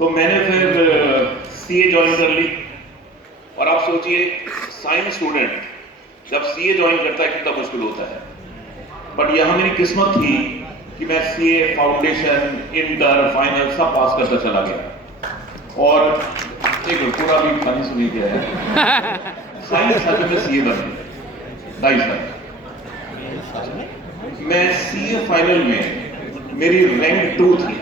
तो मैंने फिर सीए ज्वाइन कर ली। और आप सोचिए साइंस स्टूडेंट जब सीए ज्वाइन करता है कितना मुश्किल होता है। बट यहाँ मेरी किस्मत थी कि मैं सीए फाउंडेशन, इंटर, फाइनल सब पास करता चला गया। और एक पूरा भी खानी सुनी गया है साइंस साल में सीए बन गया 2.5 साल। मैं सीए फाइनल में मेरी रैंक 2 थी।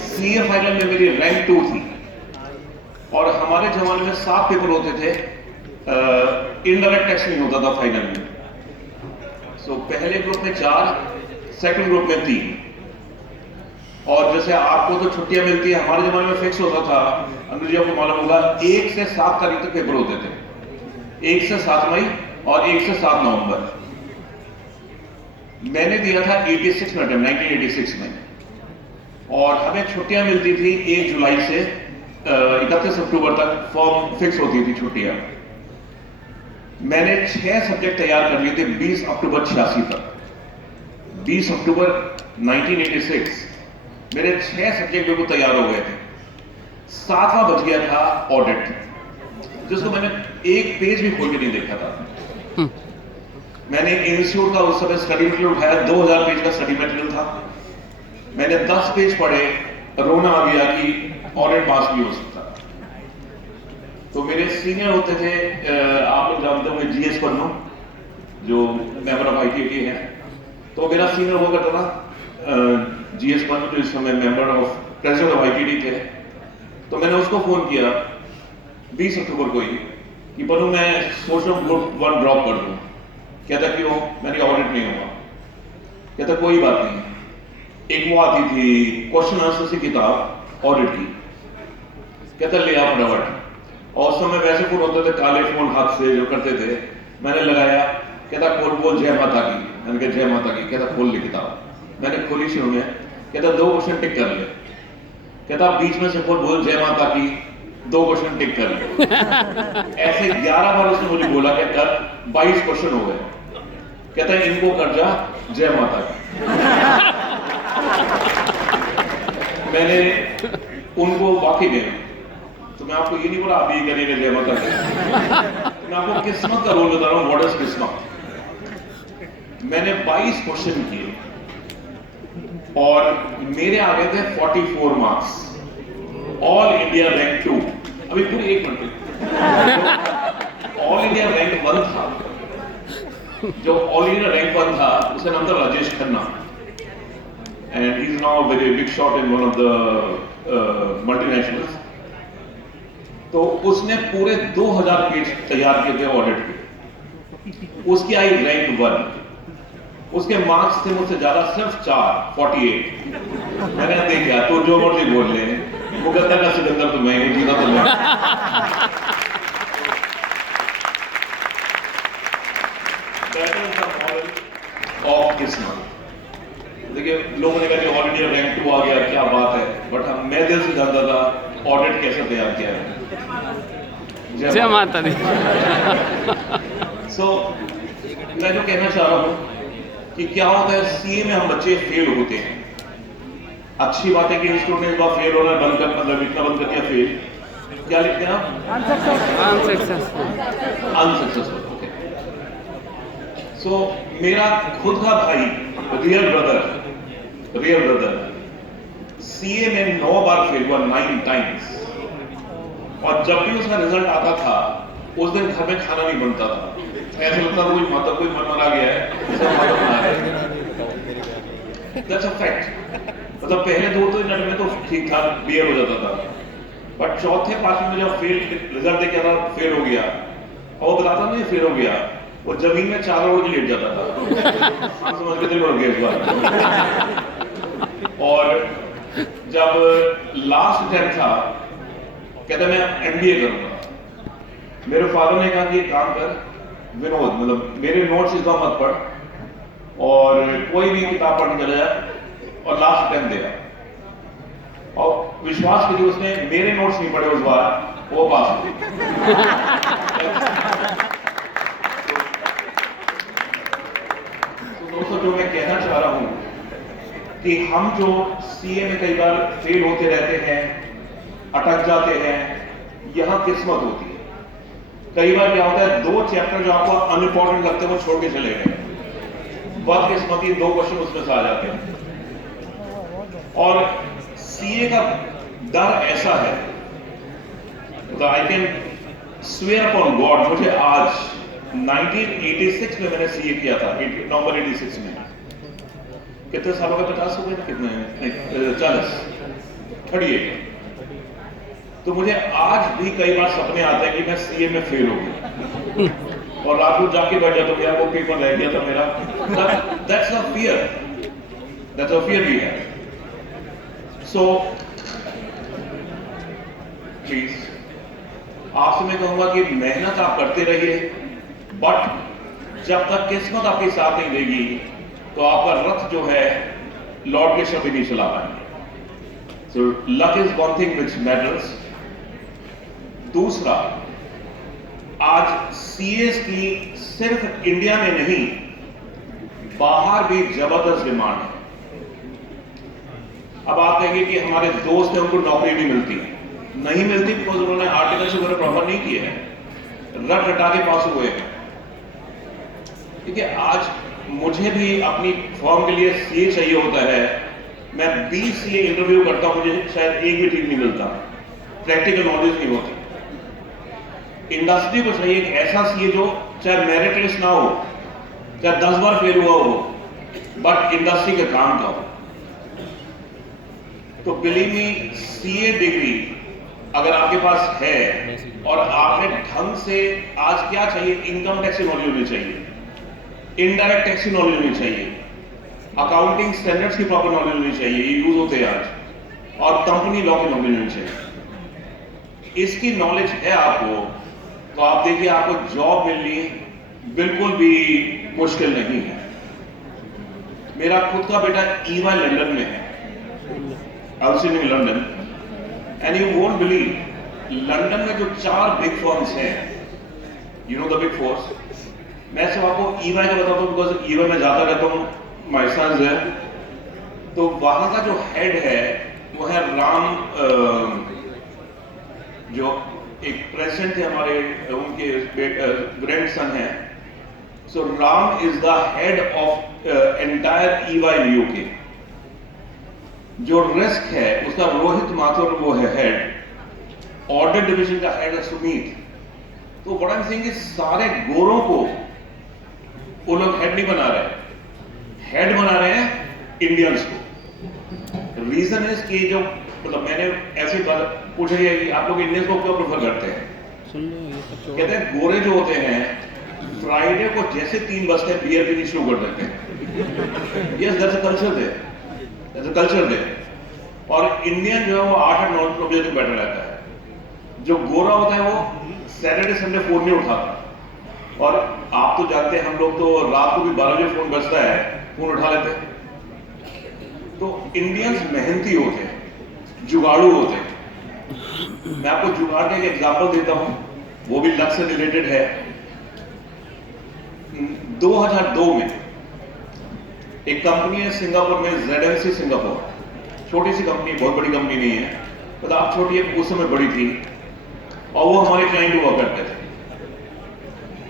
सीए फाइनल में मेरी रैंक 2 थी। और हमारे जमाने में 7 पेपर होते थे, इनडायरेक्ट टेस्ट नहीं होता था फाइनल में। सो पहले ग्रुप में 4, सेकंड ग्रुप में 3। और जैसे आपको तो छुट्टियां मिलती है, हमारे जमाने में फिक्स होता था, अनुज जी आपको मालूम होगा, 1 से 7 तारीख तक पेपर होते थे। 1 से 7 मई और 1 से 7 नवंबर। मैंने दिया था 86 में अटेम्प्ट, 1986 में। और हमें छुट्टियां मिलती थी 1 जुलाई से 31 अक्टूबर तक फॉर्म फिक्स होती थी छुट्टियां। मैंने 6 सब्जेक्ट तैयार कर लिए थे 20 अक्टूबर 86 तक। 20 अक्टूबर 1986 मेरे 6 सब्जेक्ट बिल्कुल तैयार हो गए थे। 7वां बच गया था ऑडिट, जिसको मैंने एक पेज भी खोल के नहीं देखा था। मैंने इंस्टीट्यूट का उस समय स्टडी मटेरियल उठाया, 2000 पेज का स्टडी मटेरियल था। मैंने 10 पेज पढ़े, रोना आ गया कि ऑडिट पास नहीं हो सकता। तो मेरे सीनियर होते थे, आप लोग जानते होंगे जीएस पन्नू, जो मेंबर ऑफ आईटीटी है। तो मेरा सीनियर हुआ करता था जीएस पन्नू, जो इस समय member of president of ITT थे। तो मैंने उसको फोन किया 20 अक्टूबर को ही कि पन्नू मैं सोच रहा हूँ ग्रुप 1 ड्रॉप कर दूं। कहता क्यों? मैंने ऑडिट नहीं हुआ। कहता कोई बात नहीं, एक वो आती थी क्वेश्चन आंसर से किताब ऑडिट की, कहता ले आप फटाफट। और उस समय वैसे फोन होते थे काले फोन हाथ से जो करते थे। मैंने लगाया, कहता खोल बोल जय माता की। मैंने कहा जय माता की। कहता खोल ले किताब। मैंने खोली शुरू में, कहता 2 क्वेश्चन टिक कर ले। कहता बीच में से खोल बोल जय माता की, 2 क्वेश्चन टिक कर ले। ऐसे 11 बार उसने मुझे बोला कि कर 22 क्वेश्चन हो गए। कहता है इनको कर जा जय माता की। मैंने उनको वाकई में, तो मैं आपको ये नहीं बोला आप ये करिएगा जय माता की, मैं आपको किस्मत का रोल बता रहा हूं। व्हाट इज किस्मत? मैंने 22 क्वेश्चन किए और मेरे आ गए थे 44 मार्क्स, ऑल इंडिया रैंक 2। अभी पूरी 1 मिनट। ऑल इंडिया रैंक 1 था, जो ऑल इंडिया रैंक 1 था उसका नाम था Rajesh Khanna, and he is now very big shot in one of the multinationals. तो उसने पूरे 2000 पेज तैयार किए थे ऑडिट के। उसकी आई रैंक 1। उसके मार्क्स थे मुझसे ज्यादा सिर्फ 4, 48। मैंने देखा तो जो मर्जी बोल ले, मुकद्दर का सिकंदर तो मैं हूं, जीता तो मैं। ऑफ किस्मत। देखिए लोगों ने कहा कि ऑल इंडिया रैंक 2 आ गया, क्या बात है। बट हम मैं दिल से जानता था ऑडिट कैसे तैयार किया है। जय माता दी। सो मैं जो कहना चाह रहा हूं कि क्या होता है सीए में हम बच्चे फेल होते हैं। अच्छी बात है कि इंस्टीट्यूट ने इस बार फेल होना बंद कर, मतलब लिखना बंद कर दिया फेल। क्या लिखते हैं आप? अनसक्सेसफुल। सो मेरा खुद का भाई, रियल ब्रदर सीए में 9 बार फेल हुआ, 9 टाइम्स। और जब भी उसका रिजल्ट आता था उस दिन घर में खाना नहीं बनता था। ऐसा लगता था कोई मन मरा गया है। That's a fact। मतलब पहले 2-3 मिनट में तो ठीक ठाक क्लियर हो जाता था, बट चौथे 5वें में जब रिजल्ट देख था फेल हो गया, और बताता नहीं फेल हो गया, वो जमीन में चादर ओढ़ के लेट जाता था। हम समझ के थे मर गए इस बार। और जब लास्ट अटेम्प्ट था, कहता मैं एमबीए करूंगा। मेरे फादर ने कहा कि एक काम कर विनोद, मतलब मेरे नोट्स इस बार मत पढ़ और कोई भी किताब पढ़ने चला जाए, और लास्ट अटेम्प्ट दिया। और विश्वास करिए उसने मेरे नोट्स नहीं पढ़े उस बार, वो पास हो तो दोस्तों जो मैं कहना चाह रहा हूं कि हम जो सीए में कई बार फेल होते रहते हैं, अटक जाते हैं, यहां किस्मत होती है। कई बार क्या होता है, 2 चैप्टर जो आपको अनइम्पॉर्टेंट लगते हैं वो छोड़ के चले गए, बदकिस्मती 2 क्वेश्चन उसमें से आ जाते हैं। और सीए का डर ऐसा है, तो I can swear upon God, मुझे आज 1986 में मैंने सीए किया था, नवंबर 86 में। कितने सालों का, 50 हो गए ना, कितने, 40, 38। तो मुझे आज भी कई बार सपने आते हैं कि मैं सीए में फेल हो गया और रात को जाके बैठ जाता हूं, यार वो पेपर रह गया था मेरा। That's a fear, that's a fear we have. So please आपसे मैं कहूंगा कि मेहनत आप करते रहिए, बट जब तक किस्मत आपके साथ नहीं देगी तो आपका रथ जो है लौट के कभी नहीं चला पाएंगे। So luck is one thing which matters. दूसरा, आज सीएस की सिर्फ इंडिया में नहीं, बाहर भी जबरदस्त डिमांड है। अब आप कहेंगे कि हमारे दोस्त हैं उनको नौकरी नहीं मिलती, नहीं मिलती बिकॉज उन्होंने आर्टिकल्स वगैरह प्रॉपर नहीं किए हैं, रट रटा के पास हुए हैं। ठीक है, आज मुझे भी अपनी फॉर्म के लिए सीए चाहिए होता है, मैं 20 सीए इंटरव्यू करता हूं, मुझे शायद एक भी ठीक नहीं मिलता, प्रैक्टिकल नॉलेज नहीं होती। इंडस्ट्री को चाहिए एक ऐसा सीए जो चाहे मेरिट लिस्ट ना हो, चाहे 10 बार फेल हुआ हो, बट इंडस्ट्री के काम का हो। तो बिलीव मी, सीए डिग्री अगर आपके पास है और आपने ढंग से, आज क्या चाहिए, इनकम टैक्स की नॉलेज होनी चाहिए, इनडायरेक्ट टैक्स की नॉलेज होनी चाहिए, अकाउंटिंग स्टैंडर्ड्स की प्रॉपर नॉलेज होनी चाहिए, ये यूज होते हैं आज, और कंपनी लॉ की नॉलेज होनी चाहिए। इसकी नॉलेज है आपको तो आप देखिए आपको जॉब मिलनी बिल्कुल भी मुश्किल नहीं है। मेरा खुद का बेटा ईवाई लंदन में है, outstanding London, and you won't believe, London में जो 4 बिग फर्म्स हैं, you know the big force, मैं सिर्फ आपको ईवाई का बताता हूं बिकॉज ईवाई में जाता रहता हूं, माय सन्स है। तो वहां का जो हेड है वो है राम, जो एक प्रेसिडेंट थे हमारे, उनके ग्रैंडसन है। So Ram is the head of entire EY UK. जो रिस्क है उसका रोहित माथुर वो है हेड, ऑडिट डिवीजन का हेड है सुमीत। तो व्हाट आई एम सेइंग, सारे गोरों को वो लोग हेड नहीं बना रहे, हेड बना रहे हैं इंडियंस को। रीजन है कि जो, मतलब मैंने ऐसी बात पूछ रही है कि आप लोग इंडियंस को क्यों प्रेफर करते हैं, कहते हैं गोरे जो होते हैं फ्राइडे को जैसे 3 बजते हैं बियर पीनी शुरू कर देते हैं। Yes, that's a culture there, that's a culture there. और इंडियन जो है वो 8-9 बजे तक बैठा रहता है। जो गोरा होता है वो सैटरडे संडे फोन नहीं उठाता। और आप तो जानते हैं, हम लोग तो रात को भी 12 बजे फोन बजता है, फोन उठा लेते हैं। तो इंडियंस मेहनती होते हैं, जुगाड़ू होते हैं। मैं आपको जुगाड़ का एक एग्जांपल देता हूं, वो भी लक से रिलेटेड है। 2002 में एक कंपनी है सिंगापुर में, ZMC सिंगापुर, छोटी सी कंपनी, बहुत बड़ी कंपनी नहीं है, मतलब आप छोटी है, उस समय बड़ी थी, और वो हमारे क्लाइंट हुआ करते थे।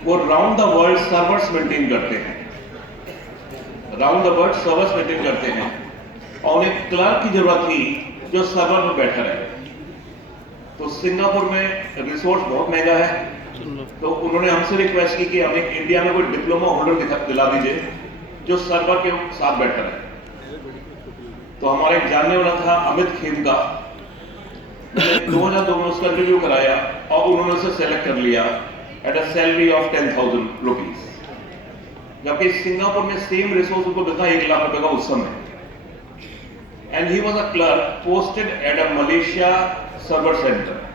वो round the world servers maintain करते हैं, round the world servers maintain करते हैं, और उन्हें क्लर्क की जरूरत थी जो सर्वर पर बैठा रहे। तो सिंगापुर में रिसोर्स बहुत महंगा है, तो उन्होंने हमसे रिक्वेस्ट की कि हमें इंडिया में कोई डिप्लोमा होल्डर दिला दीजिए जो सर्वर के साथ बैठा रहे। तो हमारा एक जानने वाला था अमित खेमका, 2002 में उसका इंटरव्यू कराया और उन्होंने उसे सेलेक्ट कर लिया at a salary of 10,000 rupees, जबकि सिंगापुर में सेम रिसोर्स उनको मिलता 1 लाख रुपए का उस समय। And he was a clerk posted at a Malaysia server centre.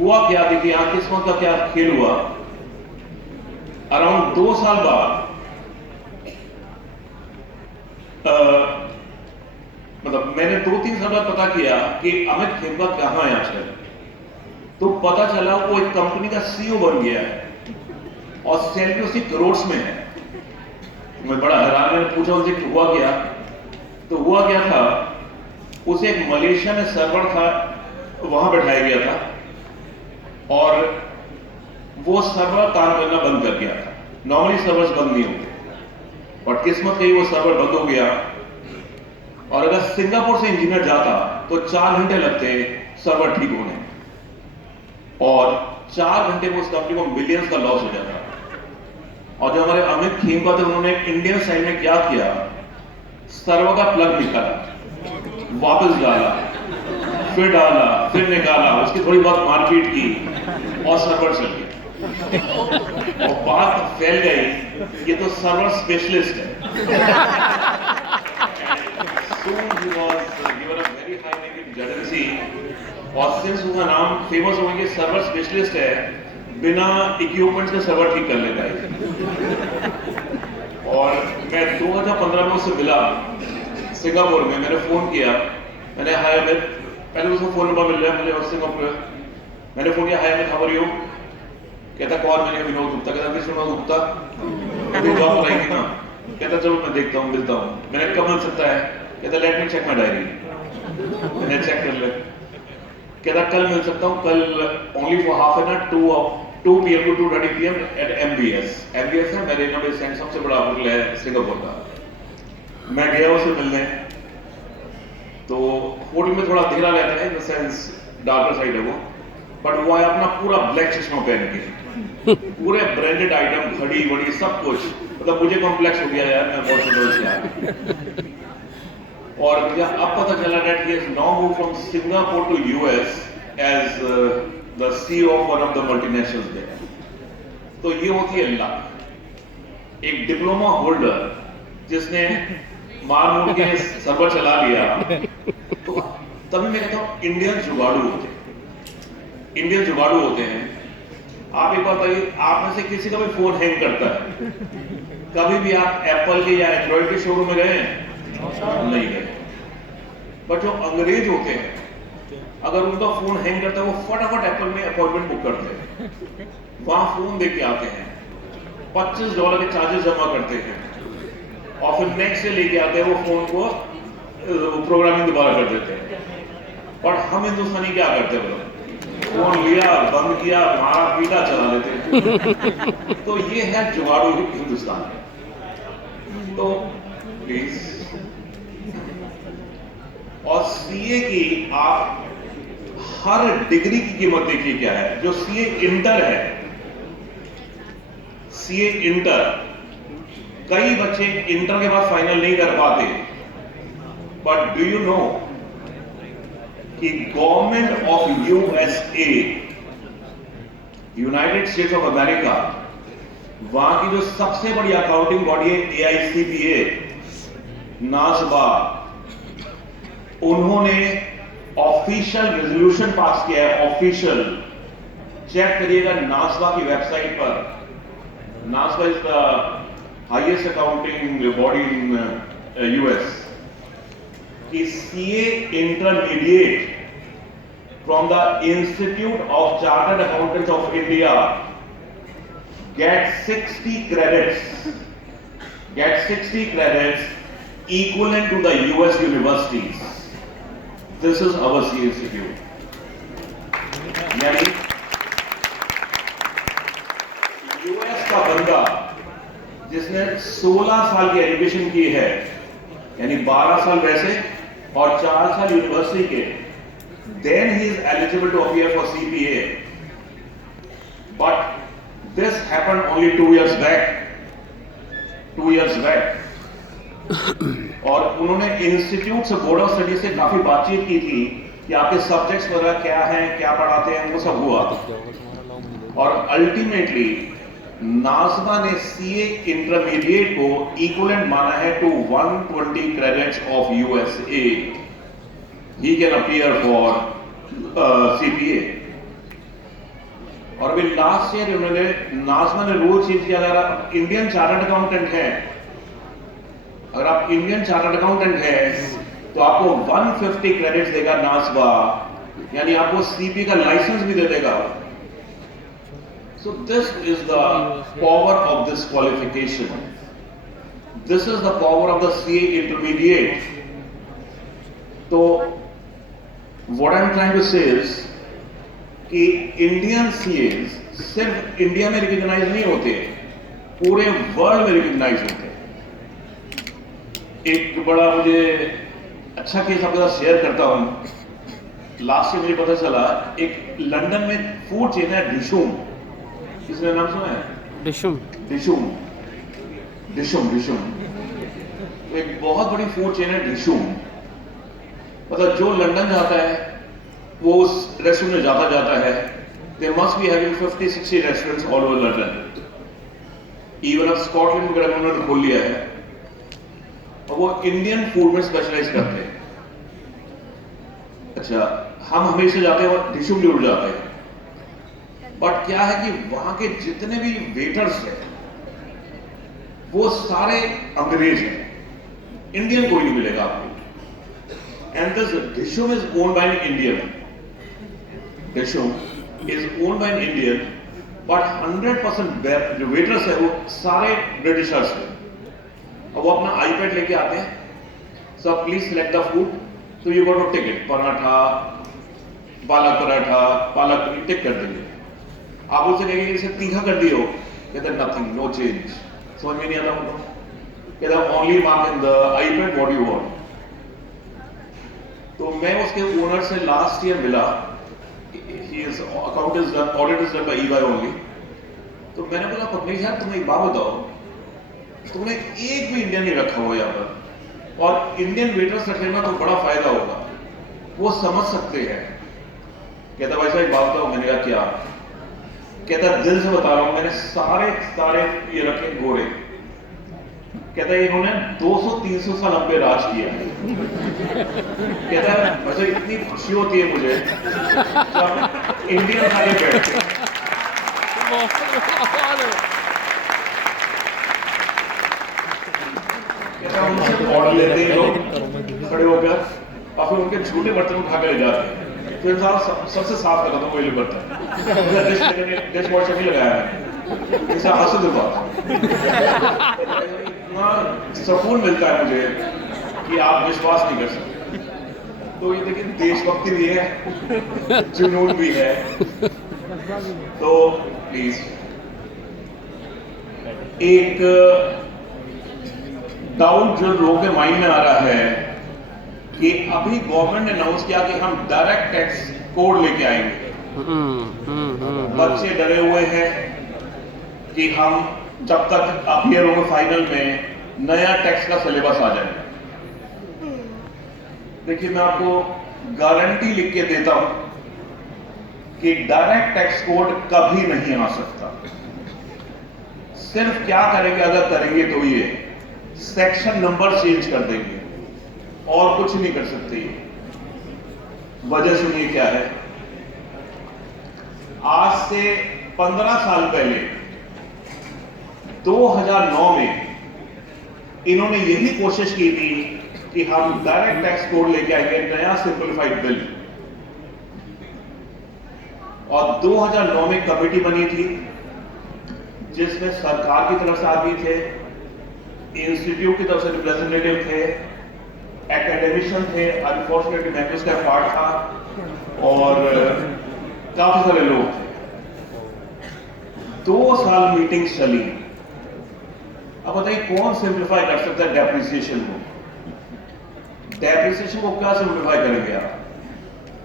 हुआ क्या, देखिए यहां किस्मत का क्या खेल हुआ। अराउंड 2 साल बाद मतलब मैंने 2-3 साल बाद पता किया कि अमित खेमका कहां है आजकल। तो पता चला वो एक कंपनी का सीईओ बन गया है और सैलरी उसकी करोड़ में है। मैं बड़ा हैरान, मैंने पूछा उनसे हुआ क्या, तो हुआ क्या था, उसे एक मलेशिया में सर्वर था, वहां बैठाया गया था और वो सर्वर काम करना बंद कर गया था। नॉर्मली सर्वर्स बंद नहीं होते, और किस्मत कही वो सर्वर बंद हो गया। और अगर सिंगापुर से इंजीनियर जाता तो 4 घंटे लगते सर्वर ठीक होने, और 4 घंटे में उस कंपनी को मिलियंस का लॉस हो जाता। और जो हमारे अमित खेमका थे, उन्होंने इंडियन साइड में क्या किया, सर्वर का प्लग निकाला, वापस डाला, फिर डाला, फिर निकाला, उसकी थोड़ी बहुत मारपीट की और सर्वर चल गया। और बात फैल गई, ये तो सर्वर स्पेशलिस्ट है। Soon he was given a very high name in ZNC, और सिंस उसका नाम फेमस हो गया, सर्वर स्पेशलिस्ट है, बिना इक्विपमेंट्स के सर्वर ठीक कर लेता है। और मैं 2015 में उससे मिला सिंगापुर में, मैंने फोन किया, मैंने हाय अमित, पहले उसका फोन नंबर मिल रहा है मुझे सिंगापुर, मैंने फोन किया, हाय अमित हाउ आर यू, कहता कौन, मैंने विनोद गुप्ता, कहता विनोद गुप्ता, कहते जॉब कराई थी ना, कहता चलो मैं देखता हूँ मिलता हूँ। मैंने कब मिल सकता है, कहता let me check my diary, मैंने चेक कर लिया, कहता कल मिल सकता हूँ, कल only for half an hour 2 PM to 2:30 PM at MBS है मेरीना बे सैंड्स, सबसे बड़ा होटल है सिंगापुर का। मैं गया उसे मिलने, तो होटल में थोड़ा अंधेरा रहता है, in the sense darker side है वो, बट वो आया अपना पूरा ब्लैक चश्मा पहन के, पूरे ब्रांडेड आइटम, घड़ी वड़ी सब कुछ, मतलब मुझे कॉम्प्लेक्स हो गया यार, मैं बहुत सुंदर से आया। और मुझे अब पता चला that he has now moved from Singapore to US as the CEO of one of the multinationals there. तो ये होती है लक। एक डिप्लोमा होल्डर जिसने मार मुड़ के सर्वर चला लिया, तो तभी मैं कहता हूँ इंडियन जुगाड़ू होते हैं, इंडियन जुगाड़ू होते हैं। आप एक बात बताइए, आप में से किसी का भी फोन हैंग करता है, कभी भी आप एप्पल के या एंड्रॉइड के शोरूम में गए नहीं गए, बट जो अंग्रेज होते हैं, अगर उनका फोन हैंग करता है, वो फटाफट एप्पल में अपॉइंटमेंट बुक करते हैं, वहां फोन देके आते हैं, $25 के चार्जेस जमा करते हैं, और फिर नेक्स्ट डे लेके आते हैं वो फोन को, प्रोग्रामिंग दोबारा कर देते हैं। और हम हिंदुस्तानी क्या करते हैं, फोन लिया, बंद किया, मारा पीटा, चला लेते हैं। तो ये है जुगाड़ू हिंदुस्तान। तो प्लीज, और सीए की आप हर डिग्री की कीमत देखिए क्या है। जो सीए इंटर है, सीए इंटर, कई बच्चे इंटर के बाद फाइनल नहीं कर पाते, बट डू यू नो कि government of USA, United states of America, वहां की जो सबसे बड़ी अकाउंटिंग बॉडी है AICPA, नासबा, उन्होंने ऑफिशियल रेजोल्यूशन पास किया है, ऑफिशियल। चेक करिएगा नासबा की वेबसाइट पर, NASBA is the highest accounting body in US, कि CA intermediate from the institute of chartered accountants of India get 60 credits equivalent to the US universities. This is our CA Institute. यानी US का बंदा जिसने 16 साल की education की है, यानी 12 साल वैसे और 4 साल यूनिवर्सिटी के, then he is eligible to appear for CPA. But this happened only 2 years back. 2 years back. और उन्होंने इंस्टीट्यूट से, बोर्ड ऑफ स्टडी से काफी बातचीत की थी कि आपके सब्जेक्ट्स वगैरह क्या हैं, क्या पढ़ाते हैं, वो सब हुआ। और अल्टीमेटली नासबा ने सीए इंटरमीडिएट को इक्विवेलेंट माना है to 120 credits of USA. He can appear for CPA. और अभी लास्ट ईयर उन्होंने, नासबा ने रूल चेंज किया, अगर आप इंडियन चार्टर्ड अकाउंटेंट हैं, अगर आप इंडियन चार्टर्ड अकाउंटेंट हैं तो आपको 150 क्रेडिट्स देगा नासबा, यानी आपको सीपी का लाइसेंस भी दे देगा। So this is the power of this qualification, this is the power of the CA intermediate. तो what I am trying to say is कि इंडियन सीएज सिर्फ इंडिया में रिकॉग्नाइज नहीं होते, पूरे वर्ल्ड में रिकॉग्नाइज होते। एक बड़ा मुझे अच्छा केस आपके साथ शेयर करता हूं। लास्ट से मुझे पता चला एक लंदन में फूड चेन है डिशूम, किसने नाम सुना है? डिशूम डिशूम डिशूम डिशूम एक बहुत बड़ी फूड चेन है डिशूम। मतलब जो लंदन जाता है वो उस रेस्टोरेंट में जाता है। There must be having 50-60 restaurants all over London. Even अब स्कॉटलैंड वगैरह में उन्होंने खोल लिया है और वो इंडियन फूड में स्पेशलाइज करते हैं। अच्छा, हम हमेशा जाते हैं और डिशूम जरूर जाते हैं, बट क्या है कि वहां के जितने भी वेटर्स हैं वो सारे अंग्रेज हैं, इंडियन कोई नहीं मिलेगा आपको। And this Dishoom is owned by an Indian. Dishoom is owned by an Indian, but 100% जो वेटर्स है वो सारे ब्रिटिशर्स हैं। अब वो अपना आईपैड लेके आते हैं, so please select the food, तो you got to tick it, paratha, palak paratha, palak paneer, टिक कर देंगे। आप उनसे कहेंगे इसे तीखा कर दियो, कहते नथिंग, नो चेंज। समझ में नहीं आता उनको, कहता only mark in the iPad what you want. तो मैं उसके ओनर से लास्ट ईयर मिला, his account is done, audit is done by EY only। तो मैंने बोला पत्नी यार तुम्हें एक बात बताओ, तुमने एक भी इंडियन नहीं रखा हुआ यहाँ पर, और इंडियन वेटर्स रख लेना तो बड़ा फायदा होगा, वो समझ सकते हैं। कहता भाई साहब एक बात बताओ। मैंने कहा क्या? कहता दिल से बता रहा हूं, मैंने सारे ये रखे गोरे। कहता है इन्होंने 200-300 साल हम पे राज किया। कहता है वैसे इतनी खुशी होती है मुझे जब इंडियन खाने बैठते हैं। कहता है उनसे ऑर्डर लेते हैं लोग खड़े होकर और फिर उनके छोटे बर्तन उठा कर ले जाते हैं, फिर सबसे साफ करता था कोई बर्तन, डिश वॉशर नहीं लगाया है। ऐसा हासिल होगा, इतना सुकून मिलता है मुझे कि आप विश्वास नहीं कर सकते। तो ये देखिए देशभक्ति भी है, जुनून भी है। तो प्लीज एक डाउट जो लोगों के माइंड में आ रहा है कि अभी गवर्नमेंट ने अनाउंस किया कि हम डायरेक्ट टैक्स कोड लेके आएंगे। बच्चे डरे हुए हैं कि हम जब तक अपीयर होंगे फाइनल में नया टैक्स का सिलेबस आ जाएगा। देखिए मैं आपको गारंटी लिख के देता हूं कि डायरेक्ट टैक्स कोड कभी नहीं आ सकता। सिर्फ क्या करेंगे, अगर करेंगे तो ये सेक्शन नंबर चेंज कर देंगे और कुछ नहीं कर सकते। वजह सुनिए क्या है। आज से 15 साल पहले 2009 में इन्होंने यही कोशिश की थी कि हम डायरेक्ट टैक्स कोड लेके आएंगे, नया सिंपलीफाइड बिल। और 2009 में कमेटी बनी थी जिसमें सरकार की तरफ से आदमी थे, इंस्टीट्यूट की तरफ से रिप्रेजेंटेटिव थे, एकेडमिशियन थे, अनफॉर्चुनेटली मैं उसका पार्ट था, और काफी सारे लोग थे। 2 साल मीटिंग चली। अब बताइए कौन सिंप्लीफाई कर सकता है डेप्रिसिएशन को? डेप्रिसिएशन को क्या सिंप्लीफाई करेंगे आप?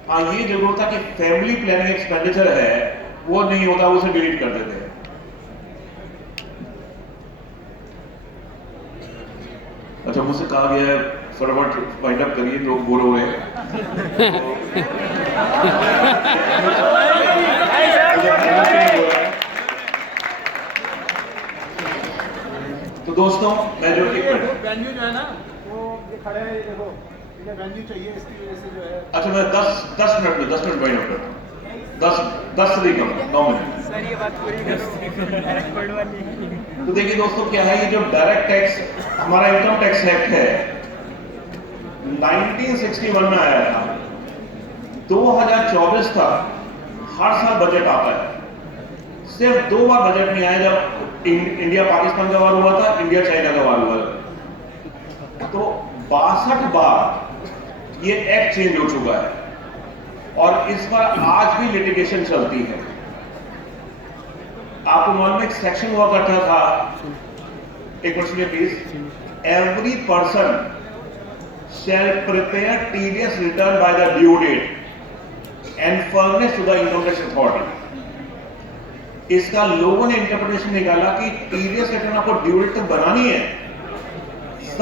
हाँ ये जरूर था कि फैमिली प्लानिंग एक्सपेंडिचर है वो नहीं होता, उसे डिलीट कर देते हैं। अच्छा मुझसे कहा गया है फटाफट वाइंड अप करिए, लोग बोर हो रहे हैं। तो दोस्तों मैं जो वेन्यू जो है ना वो ये खड़े है, देखो इन्हें वेन्यू चाहिए, इसकी वजह से जो है। अच्छा मैं 10 मिनट वाइंड अप करता हूँ। 10 से नहीं कम, 9 मिनट। सर ये बात पूरी करो। तो देखिए दोस्तों क्या है, ये जो डायरेक्ट टैक्स हमारा इनकम टैक्स एक्ट है 1961 में आया था, 2024 तक हर साल बजट आता है। सिर्फ 2 बार बजट नहीं आया, जब इंडिया पाकिस्तान का वार हुआ था, इंडिया चाइना का वार हुआ था। तो 62 बार ये एक्ट चेंज हो चुका है और इस पर आज भी लिटिगेशन चलती है। आपको मालूम है एक सेक्शन हुआ करता था, एक मिनट सुनिए please, every person shall prepare tedious return by the due date and furnish to the income tax authority। इसका लोगों ने इंटरप्रिटेशन निकाला कि टीडीएस रिटर्न आपको ड्यू डेट तक बनानी है,